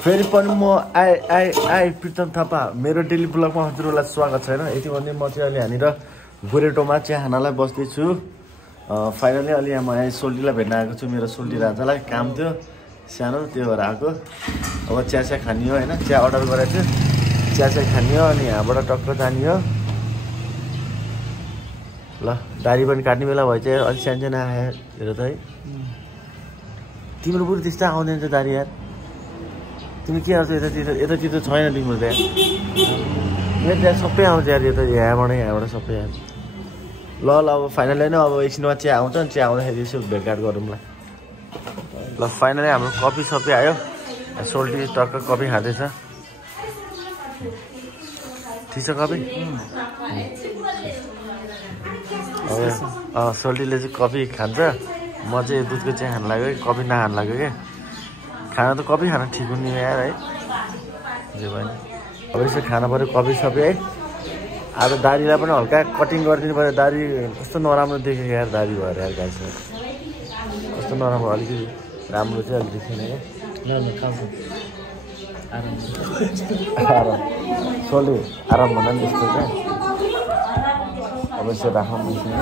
फेरि पनि म आए प्रितम थापा मेरो डेली ब्लगमा हजुरहरूलाई स्वागत छैन। यति भन्दै म चाहिँ अहिले यहाँनिर गोरेटोमा चिया खानालाई बस्दैछु। फाइनली अलि यहाँ म यहाँ सोल्टीलाई भेट्न आएको छु। मेरो सोल्टी राजालाई काम थियो सानो, त्यो भएर आएको। अब चिया खानी हो होइन, चिया अर्डर गरेको थियो, चिया खानी हो। अनि यहाँबाट टक्क जाने हो। ल दारी पनि काट्ने बेला भएछ, अलिक सानो सानो आयो हेर त है। तिम्रो पुरै त्यस्तो आउँदैन त दारी यार, तिमी के आउँछ यतातिर छैन तिम्रो त्यहाँ। मेरो त्यहाँ सबै आउँछ यार, यहाँबाट सबै यार। ल अब फाइनली होइन, अब एकछिनमा चिया आउँछ नि, चिया आउँदाखेरि यसो भेटघाट गरौँला। ल फाइनली हाम्रो कफी सबै आयो। सोल्टी टक्क कफी खाँदैछ। ठिक छ कफी? सोल्टीले चाहिँ कफी खान्छ, म चाहिँ दुधको चिया खानु लाग्यो, कफी नखानु लाग्यो क्या। खाना त कफी खान ठिक हुने यार है, जे भयो नि। अब यसो खानु पऱ्यो कफी सबै है। आज दारीलाई पनि हल्का कटिङ गरिदिनु पऱ्यो। दारी कस्तो नराम्रो देखेँ यार, दारी भएर यार गाइस, कस्तो नराम्रो। अलिकति राम्रो चाहिँ अलिक देखेन क्या। आराम सोल्टी आराम भन्दा पनि यस्तो क्या। अब यसो राख्नु मिल्दैन।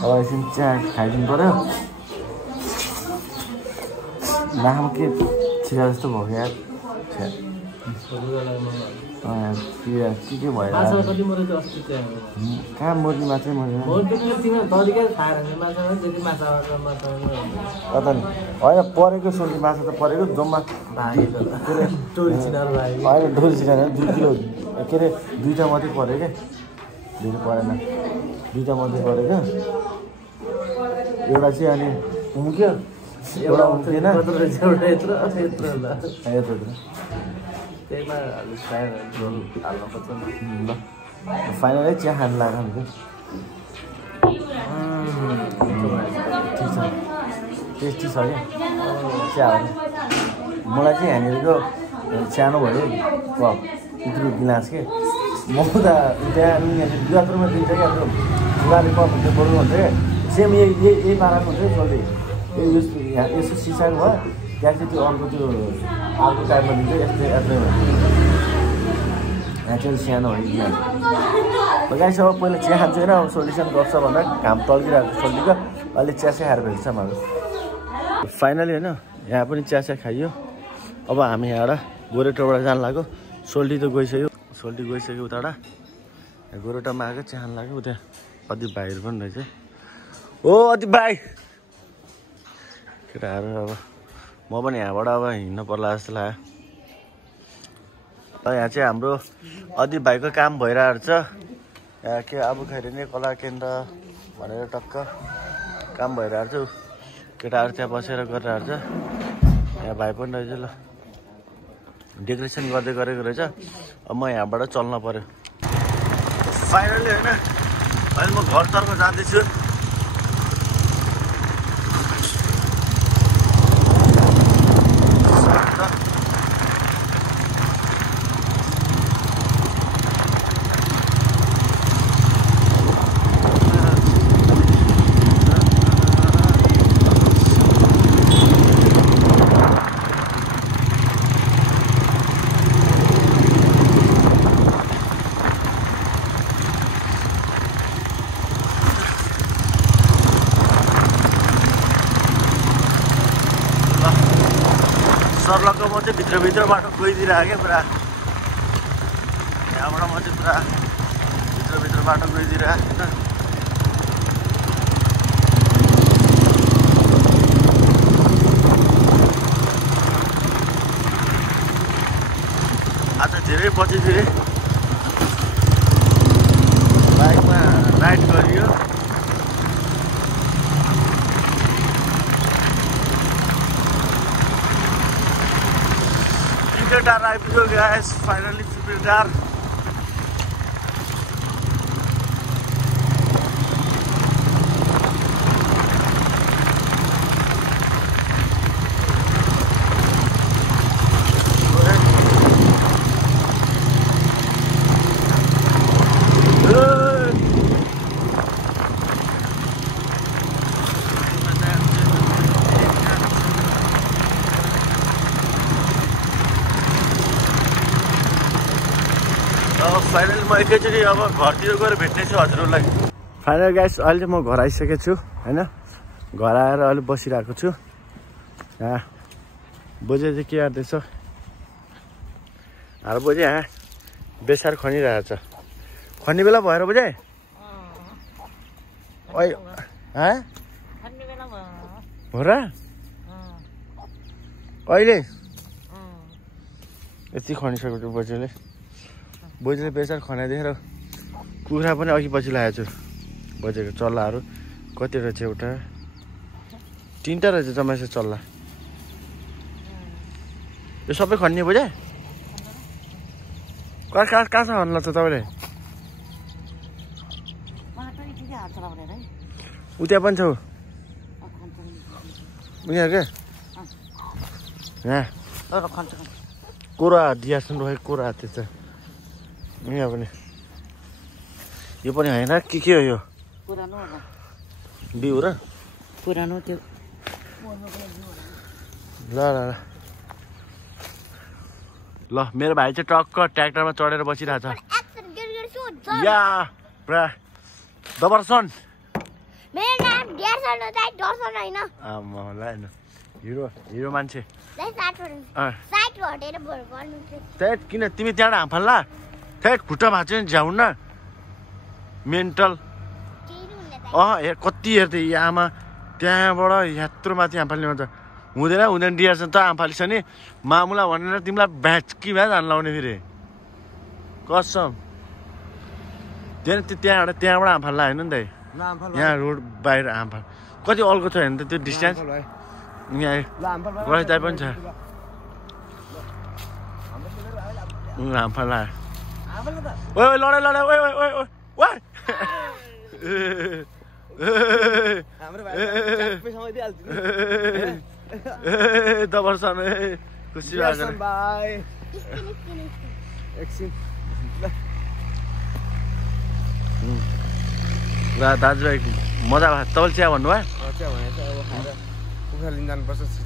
अब एकछिन चिया खाइदिनु पऱ्यो। नाम के छिरा जस्तो भयो यार। के भयो कहाँ मोर्ने माछा मर्दैन पता नि। होइन परेको सोल्टी माछा त परेको जम्मा होइन, डोरी छिराएर 2 किलो के अरे 2टा मात्रै पऱ्यो क्या, धेरै परेन, 2टा मात्रै परेको। एउटा चाहिँ अनि उम्क्यो, एउटा उम्किएन। ल फाइनली चिया खानु लाग्यो नि। ठिक छ, टेस्टी छ क्या चियाहरू। मलाई चाहिँ यहाँनिरको सानो भयो कप, यत्रो गिलास के। म त त्यहाँ दुवात्रोमा दिन्छ क्या, त्यो बुवाले कप हुन्छ बरु हुन्छ क्या। सेम यही पाराको हुन्छ है सोल्टी। यसो सिसाको भयो, त्यहाँ चाहिँ त्यो अर्को त्यो अर्को टाइपमा दिन्छ, यस्तै यत्रै भयो। यहाँ चाहिँ सानो हो गिलास। गाइस अब पहिला चिया खान्छु होइन, अब सोल्टीसँग गर्छ भन्दा घाम तल्किरहेको सोल्टीको। अहिले चिया खाएर भेट्छ हाम्रो। फाइनली होइन यहाँ पनि चिया खाइयो। अब हामी यहाँबाट गोरेटोबाट जानु लाग्यो। सोल्टी त गइसक्यो उताबाट। गोरेटोमा आएको चिया खानु लाग्यो। उता अदिप भाइहरू पनि रहेछ। ओ अदिप भाइ केटाहरू, अब म पनि यहाँबाट अब हिँड्नु पर्ला जस्तो लाग्यो। यहाँ चाहिँ हाम्रो अदिप भाइको काम भइरहेको छ। यहाँ के अब खैरेनी कला केन्द्र भनेर टक्क काम भइरहेको छ। केटाहरू त्यहाँ बसेर गरिरहेको छ। यहाँ भाइ पनि रहेछ। ल डेकोरेसन गर्दै गरेको रहेछ। अब म यहाँबाट चल्न पऱ्यो फाइनली होइन। अहिले म घरतर्फ जाँदैछु। सर्लक्क म चाहिँ भित्र बाटो गइदिरहेको क्या पुरा। यहाँबाट म चाहिँ पुरा भित्र बाटो गइदिरहेको होइन। आज धेरै पछि फेरि बाइकमा राइड गरियो। फिल्टर आइपुग्यो गाइस, फाइनली फिल्टर। फाइनली म एकैचोटि अब घरतिर गएर भेट्नेछु हजुरहरूलाई। फाइनल गाइस अहिले म घर आइसकेको छु होइन। घर आएर अहिले बसिरहेको छु। यहाँ बोजे चाहिँ के गर्दैछ? बोजे यहाँ बेसार खनिरहेको छ। खन्ने बेला भएर बोजे? हो र? अहिले यति खनिसकेको छु बोजेले। बोजेले बेसार खनाइदिएर कुखुरा पनि अघि पछि लगाएको छु। बोजेको चल्लाहरू कति रहेछ? एउटा 3टा रहेछ जम्मै चल्ला। यो सबै खन्ने बोजे? कहाँ छ खन्ला त तपाईँले? उता पनि छ उनीहरू क्या यहाँ कोरा दियासन रहेको कोरा त्यो छ यहाँ पनि। यो पनि होइन के हो यो? बिउ र पुरानो त्यो ल ल ल ल मेरो भाइ चाहिँ टक्क ट्र्याक्टरमा चढेर बसिरहेछ। या पुरा दबरसन। मेरो नाम डेर्सन हो दाइ, डर्सन हैन। आमा ल हैन हिरो मान्छे। साइड हटेर बोल गर्नु थियो। त्यही किन तिमी त्यहाँ हामफाल्ला? त्यही खुट्टा भाँच्यो नि झ्याउन मेन्टल। कति हेर्दै आमा त्यहाँबाट यत्रो माथि हामफाल्ने भन्छ। हुँदैन डिएर्सन त हामफालिस नि मामुला भनेर तिमीलाई भ्याचकी भ्याच हान लाउने फेरि कसम। त्यहाँबाट हामफाल्ला होइन नि त यहाँ रोड बाहिर हामफाल कति अल्को छ हेर्नु त त्यो डिस्टेन्स। यहाँ गए पनि छ हामफाल ओ लडाइ दबरसन खुसी दाजुभाइ मजा भयो। तपाईँले चिया भन्नुभयो?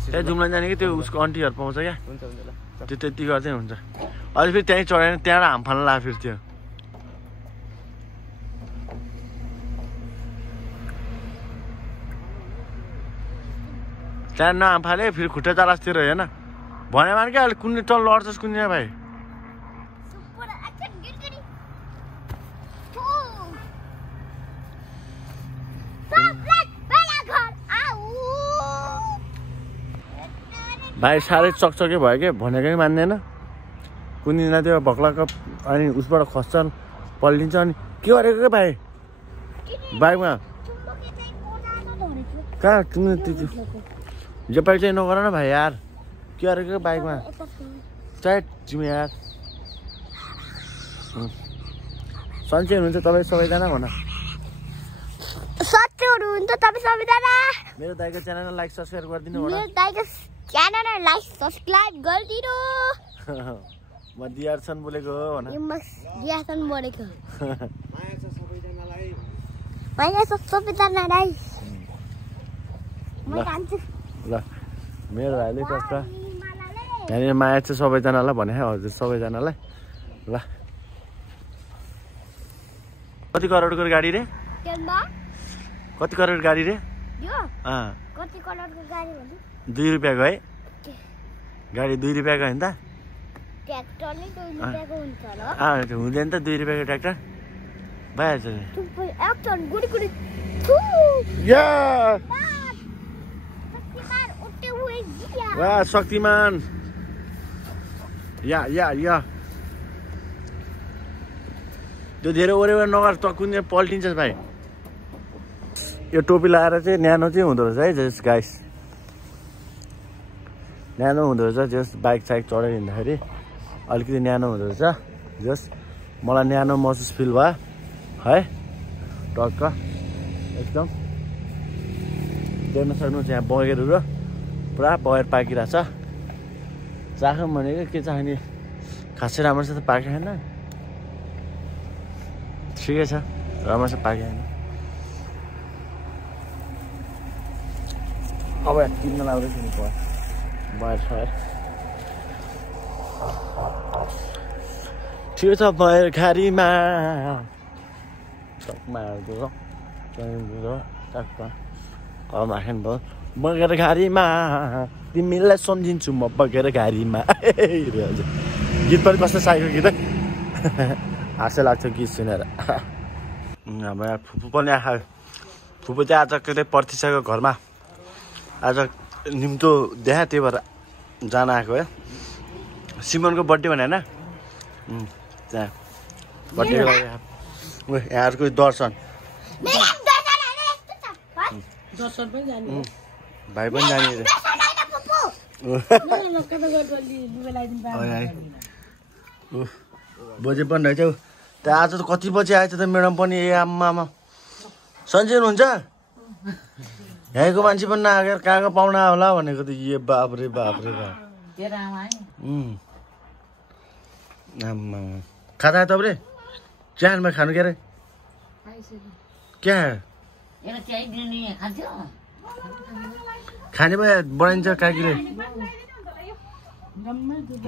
त्यहाँ जुम्ला जाने कि त्यो उसको अन्टीहरू पाउँछ क्या त्यो त्यति गर्दै हुन्छ। अहिले फेरि त्यहीँ चढेर त्यहाँबाट हामफाल्न लाग्यो फेरि त्यो। त्यहाँ नहामफाले फेरि खुट्टा चालासतिर होइन भने मान क्या अहिले कुनै टल लड्छस् कुनै भाइ। भाइ साह्रै चकचके भयो कि भनेकै मान्दैन। कुनै दिन त्यो भक्लाको अनि उसबाट खस्छ पल्टिन्छ अनि के गरेको क्या भाइ बाइकमा कहाँ तिमी यो पालि चाहिँ नगर न भाइ यार। के गरेको बाइकमा चाहे तिमी यार सन्चै हुनुहुन्छ तपाईँ सबैजना भन। सच्चै हुनुहुन्छ तपाईँ सबैजना। मेरो दाइको च्यानललाई लाइक सब्सक्राइब गरिदिनु होला। मेरो दाइको च्यानललाई लाइक सब्सक्राइब गरिदिनु। म दियार्सन बोलेको हो भन। म दियार्सन बोलेको। माया छ सबैजनालाई। म जान्छु। ल मेरो भाइले टक्क यहाँनिर माया छ सबैजनालाई भने हजुर सबैजनालाई। ल कति करोडको गाडी रे? कति करोड गाडी रे? कति करोडको गाडी भन्नु? 2 रुपियाँको है गाडी। 2 रुपियाँको होइन त? ट्र्याक्टर नै 2 रुपियाँको हुन्छ होला। हुँदैन त 2 रुपियाँको ट्र्याक्टर भइहाल्छ। वाह शक्तिमान या त्यो धेरै ओरेर नगर त कुनै पल्टिन्छस् भाइ। यो टोपी लगाएर चाहिँ न्यानो चाहिँ हुँदो रहेछ है जस गाइस। न्यानो हुँदो रहेछ जस बाइक साइक चढेर हिँड्दाखेरि अलिकति न्यानो हुँदो रहेछ जस मलाई न्यानो महसुस फिल भयो है टक्क एकदम। देख्न सक्नुहुन्छ यहाँ बगेरहरू पुरा बगेर पाकिरहेछ। चाखौँ भनेको के चाहिने खासै राम्रोसित पाकेको छैन। ठिकै छ राम्रोसित पाकेको छैन। अब किन्न लाग्दैछ नि बाहिर त्यो छ बर्खारीमा टकमा हाल्दो टक्क माखेन भयो बगेर घारीमा तिमीलाई सम्झिन्छु म बगेर घारीमा गीत पनि कस्तो साइको गीत है हाँसो लाग्छ गीत सुनेर हाम्रो यहाँ फुपू पनि आयो फुपू चाहिँ आज के अरे प्रतीक्षाको घरमा आज निम्तो देखा त्यही भएर जान आएको है सिमनको बर्थडे भने होइन त्यहाँ बर्थडेको लागि यहाँहरूको दर्शन भाइ पनि जाने बोजे पनि रहेछ त्यहाँ आज त कति बजी आएछ त म्याडम पनि ए आम्मामा सन्चै हुनुहुन्छ यहाँको मान्छे पनि नआएर कहाँको पाहुना होला भनेको त ए बाफ्रे बाफ्रे बाप आम्मा खाता है तपाईँले चियानमा खानु के अरे क्या खाने भयो बनाइन्छ काकीले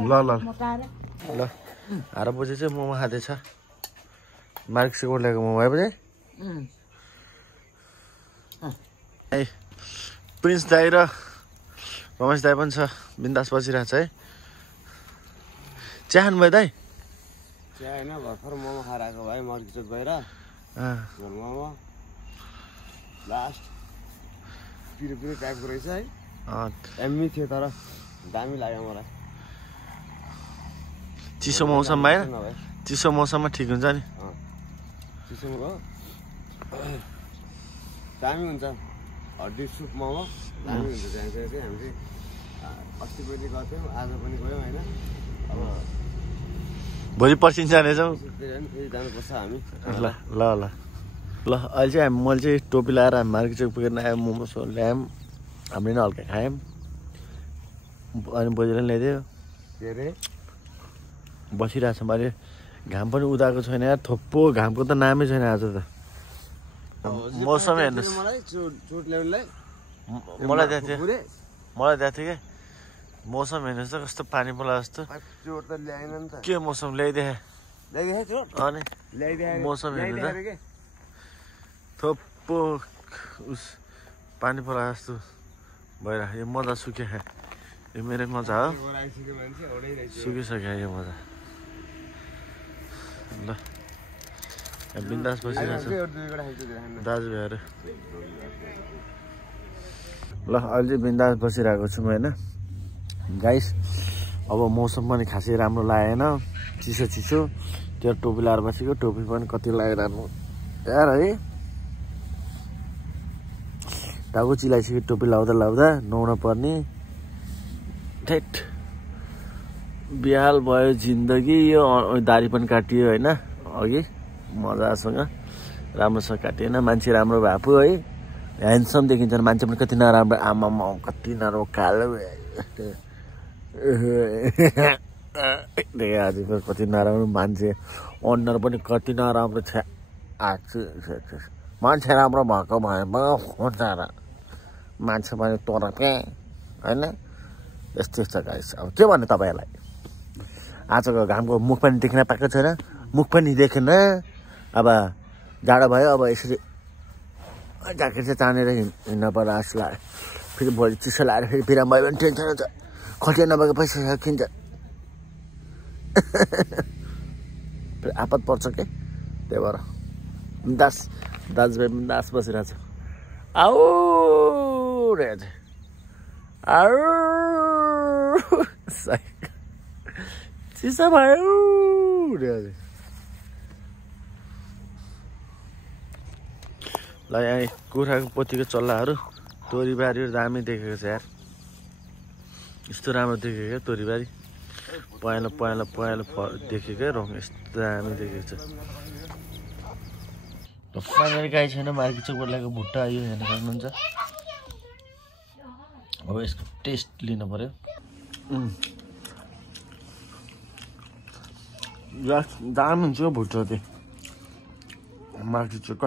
ल ल ल आएर बजे चाहिँ मोमो खाँदैछ मार्क सेकोट ल्याएको मोमो है बजे ए प्रिन्स दाई र रमेश दाई पनि छ बिन्दास बसिरहेको छ है चिया खानु भयो दाई चिया होइन भर्खर मोमो खाएर आएको भाइ मर्किचोक गएर मोमो लास्ट पिरो पिरो टाइपको रहेछ है एम्मी थियो तर दामी लाग्यो मलाई चिसो मौसममा होइन चिसो मौसममा ठिक हुन्छ नि चिसोमा हो दामी हुन्छ हड्डी सुप मोमो दामी हुन्छ त्यहाँ चाहिँ हामी चाहिँ अस्ति पनि गर्थ्यौँ आज पनि गयौँ होइन अब भोलि पर्सि जानेछौँ फेरि जानुपर्छ हामी ल ल ल ल अहिले चाहिँ मैले चाहिँ टोपी लगाएर हामी मार्केट पुगेर आयौँ मोमोस ल्यायौँ हामीले नि हल्का खायौँ अनि बोजूले पनि ल्याइदियो के अरे बसिरहेको छौँ अहिले घाम पनि उदाएको छैन यार थोप्पो घामको त नामै छैन आज त मौसम हेर्नुहोस् मलाई दिएको थियो क्या मौसम हेर्नुहोस् त कस्तो पानी पला जस्तो चोट त ल्याएन नि त के मौसम ल्याइदिए अनि मौसम हेर्नु त थोप्पो उस पानी पला जस्तो भइरहेको यो मजा सुक्यो खा यो मेरै मजा हो सुकिसक्यो यो मजा ल बिन्दास बसिरहेको छ दाजुभाइहरू ल अहिले चाहिँ बिन्दास बसिरहेको छु म होइन गाइस अब मौसम पनि खासै राम्रो लागेन चिसो चिसो त्यो टोपी लगाएर बसेको टोपी पनि कति लगाइरहनु यार है टाउको चिलाइसक्यो टोपी लाउँदा लाउँदा नुहाउन पर्ने ठेट बिहाल भयो जिन्दगी यो दारी पनि काटियो होइन अघि मजासँग राम्रोसँग काटिएन मान्छे राम्रो भए पो है ह्यान्डसम देखिन्छ मान्छे पनि कति नराम्रो आमामा कति नराम्रो कालो आज कति नराम्रो मान्छे अनुहार पनि कति नराम्रो छ मान्छे राम्रो भएको भए हुन्छ र मान्छे पनि तोरापे होइन यस्तो यस्तो गाइस अब के भन्ने तपाईँहरूलाई आजको घामको मुख पनि देख्न पाएको छैन मुख पनि देखेन अब जाडो भयो अब यसरी ज्याकेट चाहिँ तानेर हिँड्न पर्छ जस्तो लाग्यो फेरि भोलि चिसो लगाएर फेरि बिराम भयो भने टेन्सन हुन्छ खटिया नभएको पैसा सकिन्छ फेरि आपत पर्छ के त्यही भएर दास दाजुभाइ पनि दास बसिरहेको छ आऊ रहेछ आऊ चिसो भयो रहेछ ल यहाँ कुखुराको पोथीको चल्लाहरू तोरीबारीहरू दामी देखेको छ यार यस्तो राम्रो देखेको क्या तोरीबारी पहेँलो पहेँलो पहेँलो देखेको क्या रङ यस्तो दामी देखेको छ फाइनली गाई छैन मार्केट चोकबाट ल्याएको भुट्टा यो हेर्न सक्नुहुन्छ अब यसको टेस्ट लिनु पर्यो दामी हुन्छ भुट्टा त्यो मार्केट चोक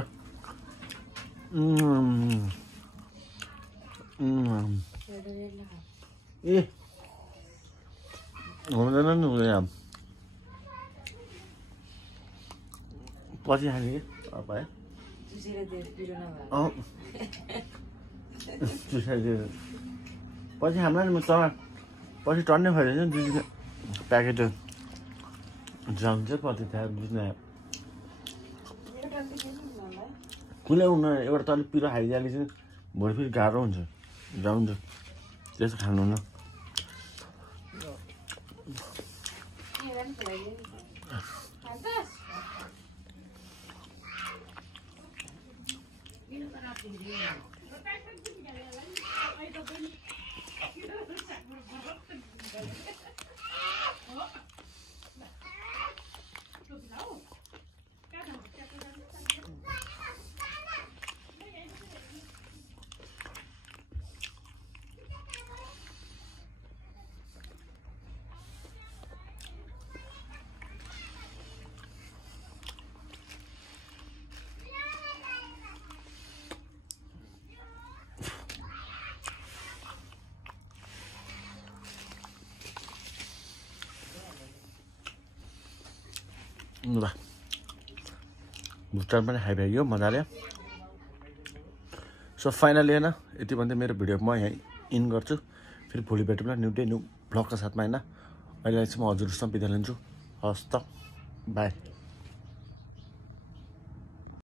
ए हुँदैन नि यहाँ पछि खाने कि भयो पछि हामीलाई नि म पछि टन्नै भइरहेछ नि 2 प्याकेट जान्छ कति थाहा बुझ्न कुनै एउटा त अलिक पिरो खाइदिहाले चाहिँ भोलि फेरि गाह्रो हुन्छ जान्छ त्यसो खानुहुन्न ल भुक्टान पनि खाइभ्याइयो मजाले सो फाइनली होइन यति भन्दै मेरो भिडियो म यहीँ इन गर्छु फेरि भोलि भेटौँला न्यू डे न्यू भ्लगका साथमा होइन अहिलेलाई चाहिँ म हजुरसँग बिदा लिन्छु हस् त बाई